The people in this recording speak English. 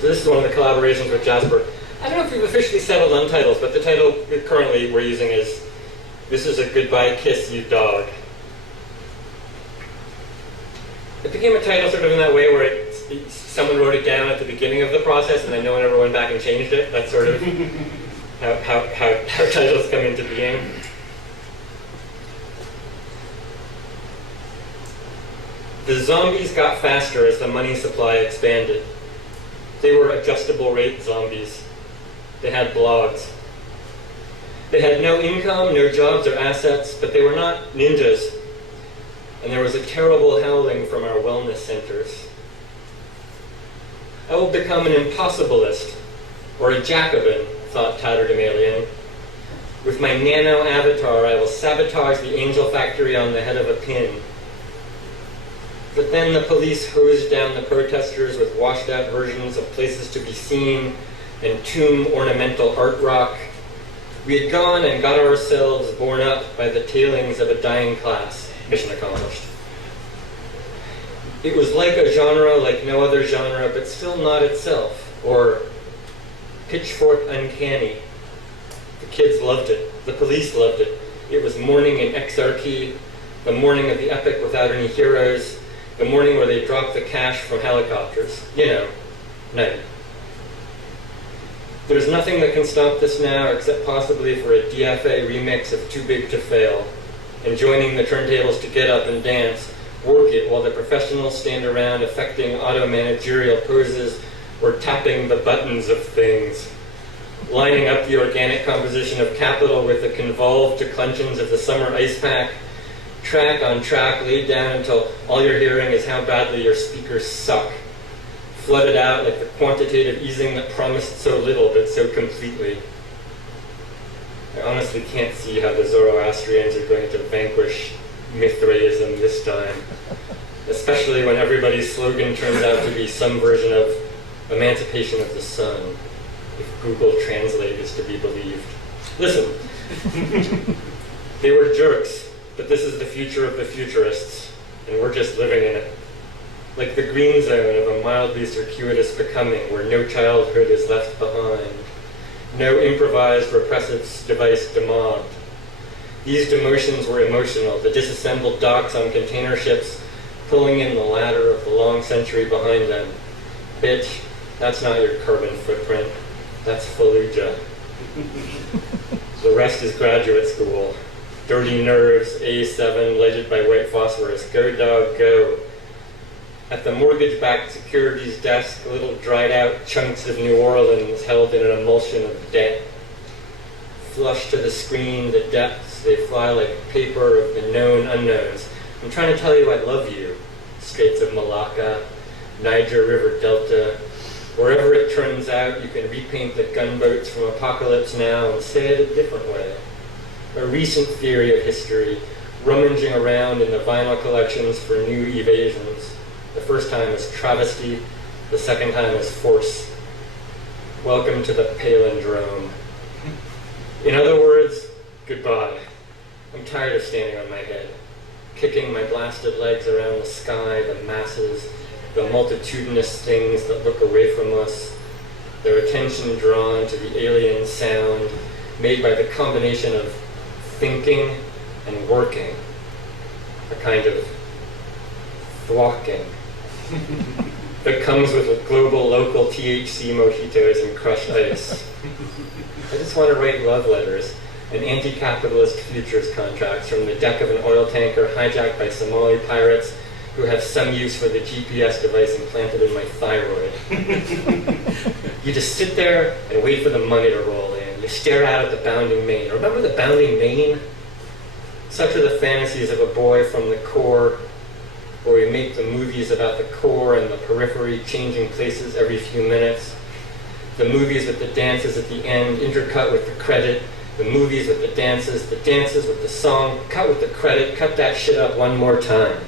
So this is one of the collaborations with Jasper. I don't know if we've officially settled on titles, but the title currently we're using is "This is a Goodbye Kiss, You Dog." It became a title sort of in that way where someone wrote it down at the beginning of the process and then no one ever went back and changed it. That's sort of how titles come into being. The zombies got faster as the money supply expanded. They were adjustable rate zombies. They had blogs. They had no income, no jobs or assets, but they were not ninjas. And there was a terrible howling from our wellness centers. I will become an impossibilist, or a Jacobin, thought Tatterdom Alien. With my nano-avatar, I will sabotage the angel factory on the head of a pin. But then the police hosed down the protesters with washed-out versions of Places to be Seen and tomb ornamental art rock. We had gone and got ourselves borne up by the tailings of a dying class. Mission accomplished. It was like a genre like no other genre, but still not itself, or pitchfork uncanny. The kids loved it. The police loved it. It was morning in Exarchy, the morning of the epic without any heroes, the morning where they dropped the cash from helicopters. You know, night. There's nothing that can stop this now except possibly for a DFA remix of Too Big to Fail, and joining the turntables to get up and dance, work it while the professionals stand around affecting auto-managerial poses or tapping the buttons of things, lining up the organic composition of capital with the convolved declensions of the summer ice pack, track on track laid down until all you're hearing is how badly your speakers suck, flooded out like the quantitative easing that promised so little but so completely. I honestly can't see how the Zoroastrians are going to vanquish Mithraism this time, especially when everybody's slogan turns out to be some version of Emancipation of the Sun, if Google Translate is to be believed. Listen, they were jerks, but this is the future of the futurists, and we're just living in it. Like the green zone of a mildly circuitous becoming where no childhood is left behind. No improvised repressive device demobbed. These demotions were emotional, the disassembled docks on container ships pulling in the ladder of the long century behind them. Bitch, that's not your carbon footprint. That's Fallujah. The rest is graduate school. Dirty nerves, A7, lighted by white phosphorus. Go, dog, go. At the mortgage-backed securities desk, little dried-out chunks of New Orleans held in an emulsion of debt. Flush to the screen, the depths, they fly like paper of the known unknowns. I'm trying to tell you I love you. Straits of Malacca, Niger River Delta. Wherever it turns out, you can repaint the gunboats from Apocalypse Now and say it a different way. A recent theory of history, rummaging around in the vinyl collections for new evasions. The first time is travesty, the second time is force. Welcome to the palindrome. In other words, goodbye. I'm tired of standing on my head, kicking my blasted legs around the sky, the masses, the multitudinous things that look away from us, their attention drawn to the alien sound made by the combination of thinking and working, a kind of thwacking that comes with global local THC mojitos and crushed ice. I just want to write love letters and anti-capitalist futures contracts from the deck of an oil tanker hijacked by Somali pirates who have some use for the GPS device implanted in my thyroid. You just sit there and wait for the money to roll in. You stare out at the bounding main. Remember the bounding main? Such are the fantasies of a boy from the core, where we make the movies about the core and the periphery changing places every few minutes. The movies with the dances at the end, intercut with the credit. The movies with the dances with the song, cut with the credit, cut that shit up one more time.